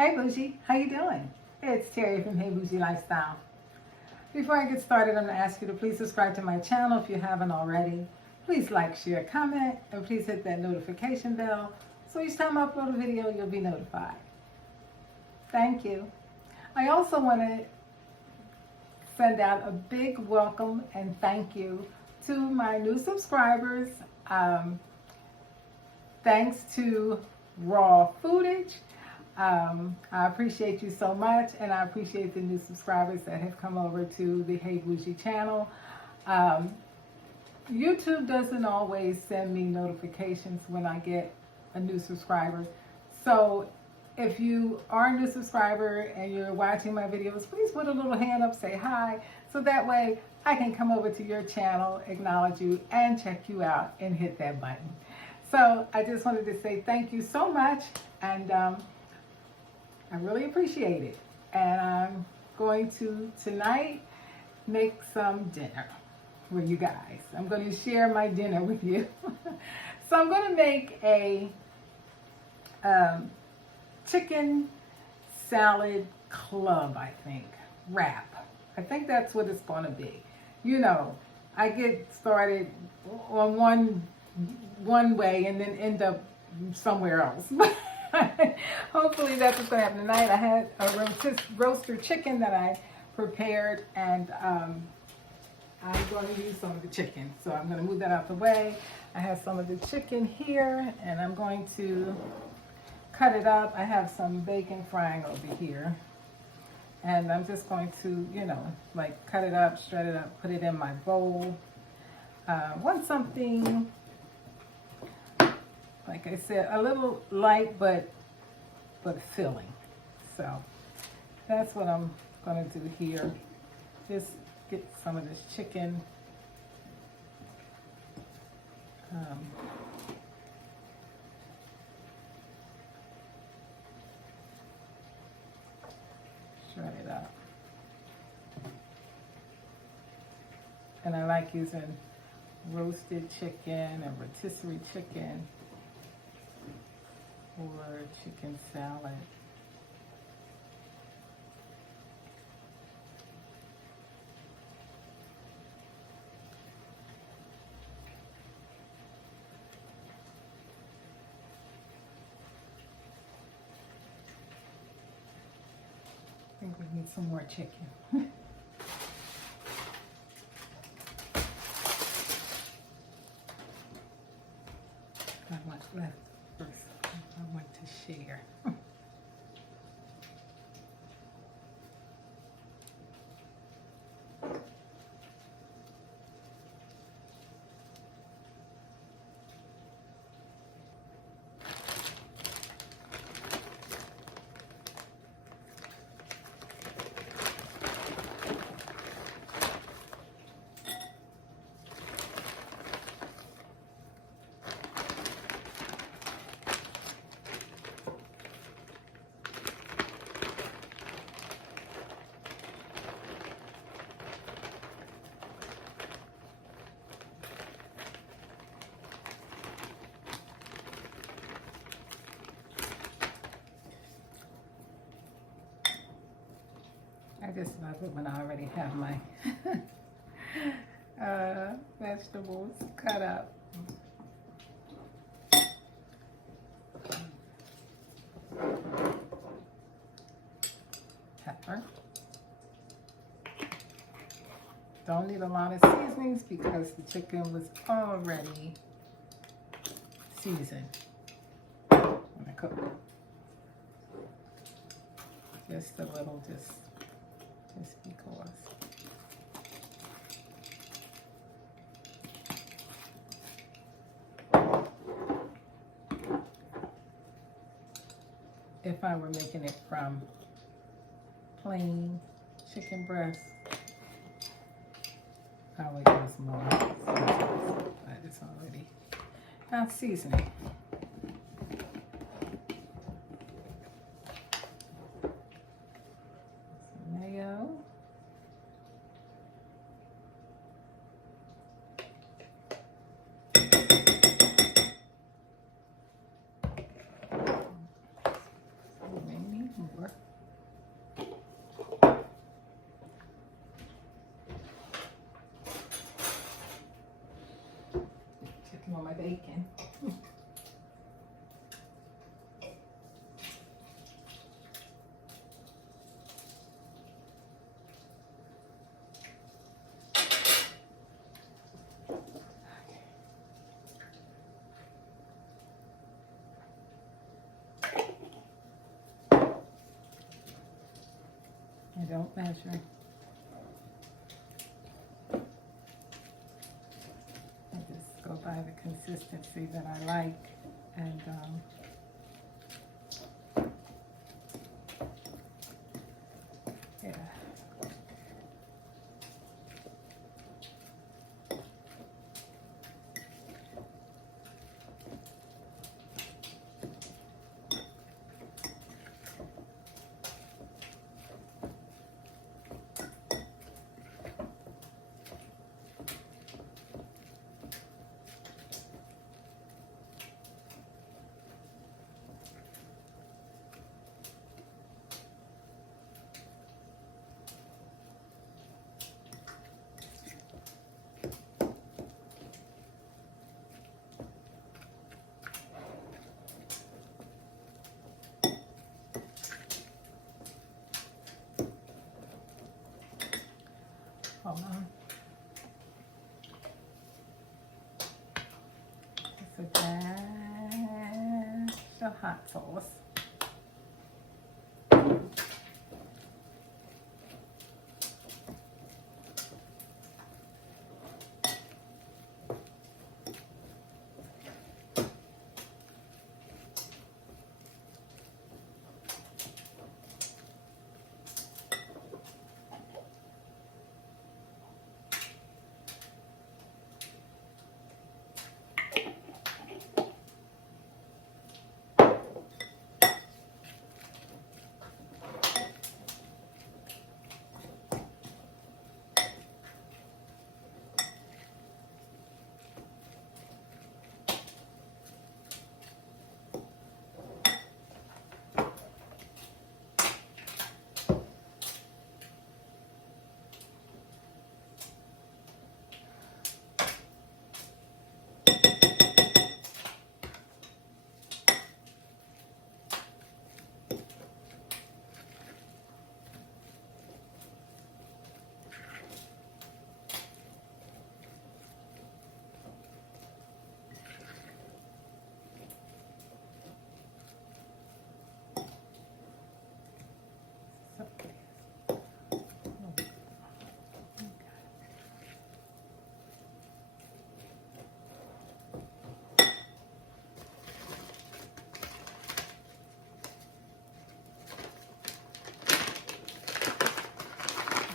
Hey Bougie, how you doing? It's Terry from Hey Bougie Lifestyle. Before I get started, I'm going to ask you to please subscribe to my channel if you haven't already. Please like, share, comment, and please hit that notification bell so each time I upload a video, you'll be notified. Thank you. I also want to send out a big welcome and thank you to my new subscribers. Thanks to Raw Foodage. I appreciate you so much, and I appreciate the new subscribers that have come over to the Hey Bougie channel. YouTube doesn't always send me notifications when I get a new subscriber. So if you are a new subscriber and you're watching my videos, please put a little hand up, say hi, so that way I can come over to your channel, acknowledge you, and check you out and hit that button. So I just wanted to say thank you so much, and I really appreciate it. And I'm going to tonight make some dinner with you guys. I'm going to share my dinner with you. So I'm going to make a chicken salad club, I think, wrap. I think that's what it's going to be. You know, I get started on one way and then end up somewhere else. Hopefully that's what's going to happen tonight. I had a roaster chicken that I prepared, and I'm going to use some of the chicken. So I'm going to move that out the way. I have some of the chicken here, and I'm going to cut it up. I have some bacon frying over here, and I'm just going to, you know, like cut it up, shred it up, put it in my bowl. Want something, like I said, a little light but filling. So that's what I'm going to do here. Just get some of this chicken. Shred it up. And I like using roasted chicken and rotisserie chicken or chicken salad. I think we need some more chicken. Not much left first. I want to share. I just love it when I already have my vegetables cut up. Pepper. Don't need a lot of seasonings because the chicken was already seasoned when I cooked it. Just a little, just because. If I were making it from plain chicken breast, I would use more seasonings, but it's already got seasoning. Mayo. more. Checking on my bacon. I don't measure. I just go by the consistency that I like, and yeah. Hold on. It's a dash of hot sauce.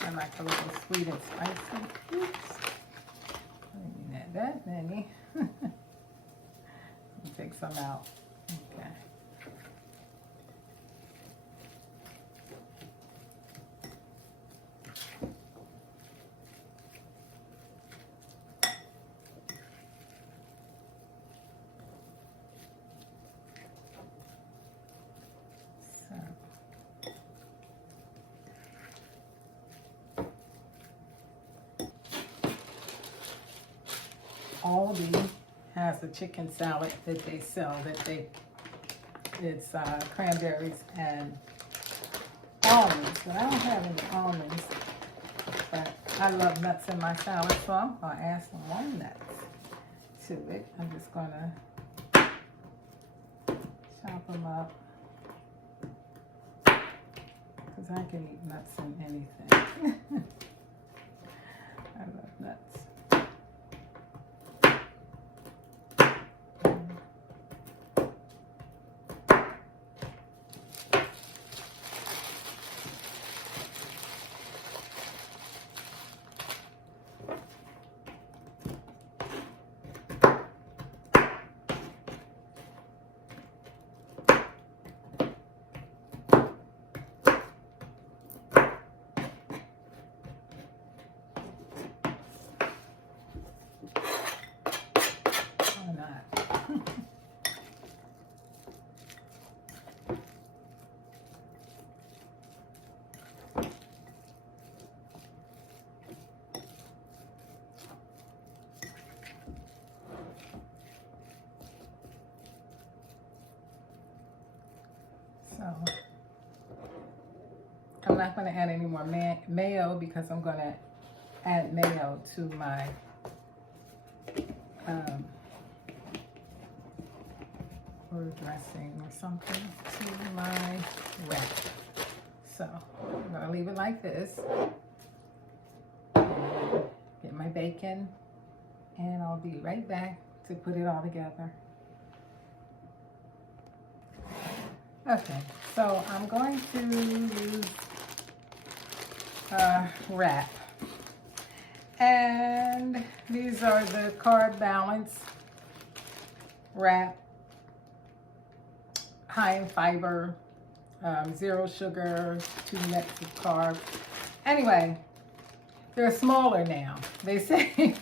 I like a little sweet and spicy. Oops. I didn't add that many. Take some out. Okay. Aldi has a chicken salad that they sell it's cranberries and almonds, but I don't have any almonds, but I love nuts in my salad, so I'm going to add some walnuts to it. I'm just going to chop them up because I can eat nuts in anything. I love nuts. not going to add any more mayo because I'm going to add mayo to my or dressing or something to my wrap. So I'm going to leave it like this. Get my bacon, and I'll be right back to put it all together. Okay, so I'm going to use wrap. And these are the carb balance wrap, high in fiber, 0 sugar, 2 nets of carb. Anyway, they're smaller now. They say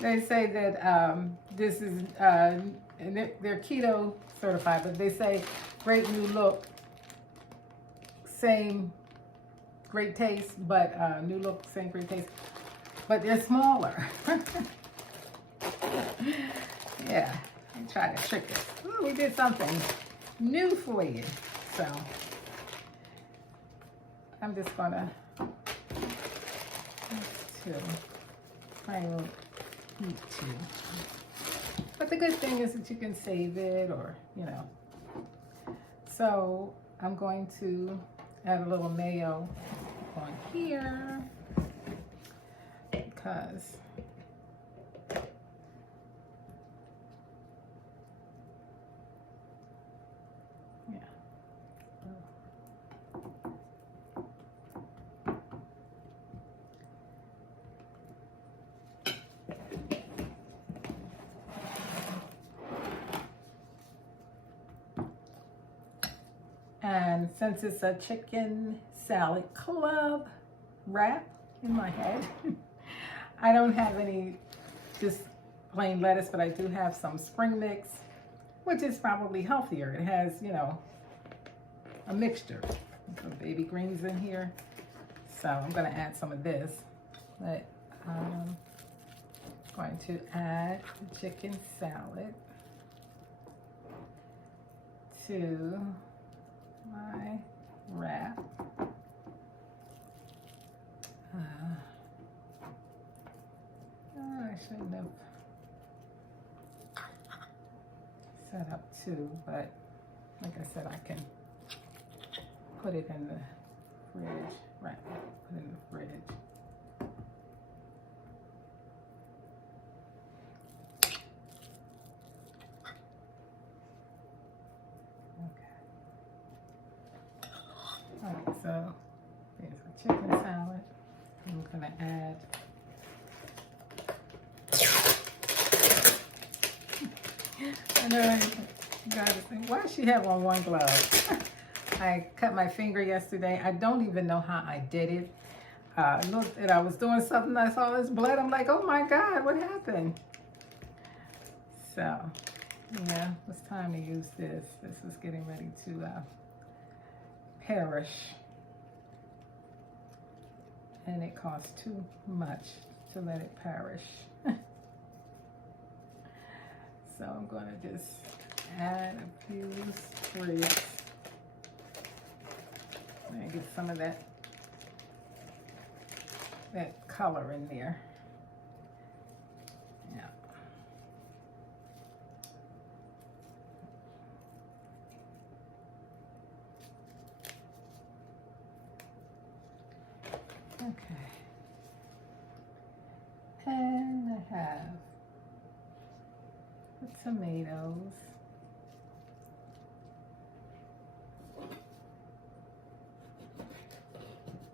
that this is they're keto certified, but they say great new look, same great taste, but new look, same great taste, but they're smaller. Yeah, they try to trick us. Ooh, we did something new for you. So I'm just gonna try to eat too. But the good thing is that you can save it, or you know. So I'm going to add a little mayo on here because and since it's a chicken salad club wrap in my head, I don't have any just plain lettuce, but I do have some spring mix, which is probably healthier. It has, you know, a mixture. Some baby greens in here. So I'm going to add some of this. But I'm going to add the chicken salad to my wrap. I shouldn't have set up two, but like I said, I can put it in the fridge. Right, put it in the fridge. Alright, so there's a chicken salad. I'm gonna add I know you guys think, why does she have on one glove? I cut my finger yesterday. I don't even know how I did it. Looked and I was doing something, I saw this blood. I'm like, oh my God, what happened? So, yeah, it's time to use this. This is getting ready to perish. And it costs too much to let it perish. So I'm going to just add a few sprigs. And get some of that color in there. Yeah. Okay. And I have the tomatoes.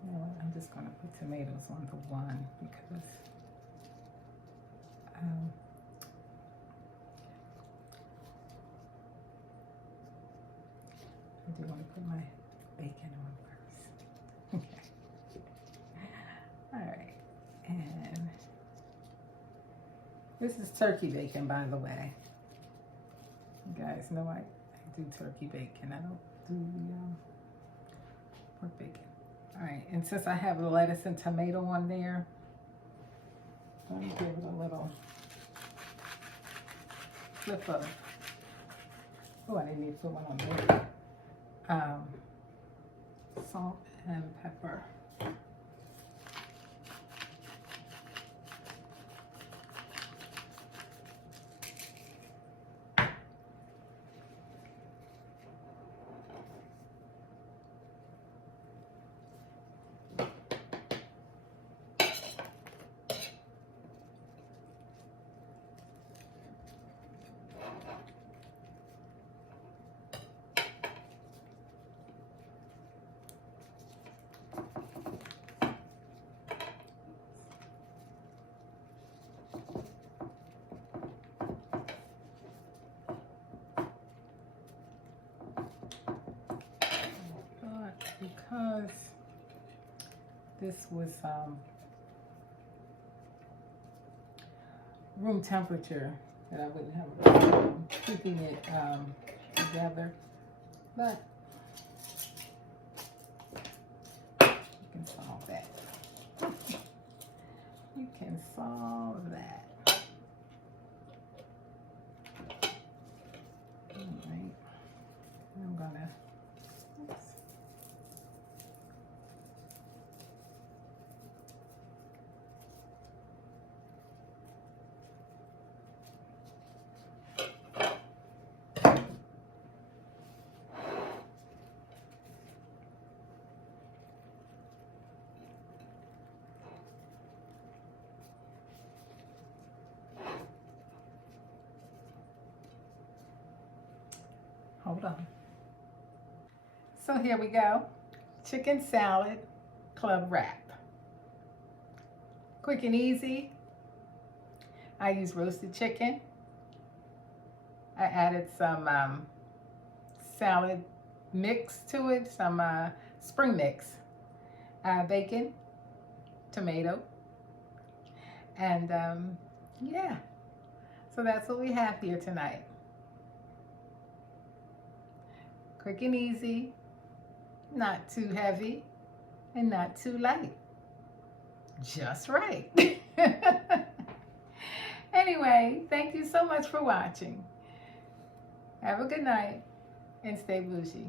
You know what, I'm just going to put tomatoes on the one because I do want to put my bacon on first. Okay. All right. And this is turkey bacon, by the way. You guys know I do turkey bacon. I don't do pork bacon. All right, and since I have the lettuce and tomato on there, let me give it a little flip of, oh, I didn't need to put one on there. Salt and pepper. Because this was room temperature, that I wouldn't have a problem keeping it together, but you can solve that. You can solve that. All right, I'm gonna, oops. Hold on. So here we go. Chicken salad club wrap. Quick and easy. I use roasted chicken. I added some salad mix to it, some spring mix, bacon, tomato, and yeah. So that's what we have here tonight. Quick and easy, not too heavy, and not too light. Just right. Anyway, thank you so much for watching. Have a good night and stay bougie.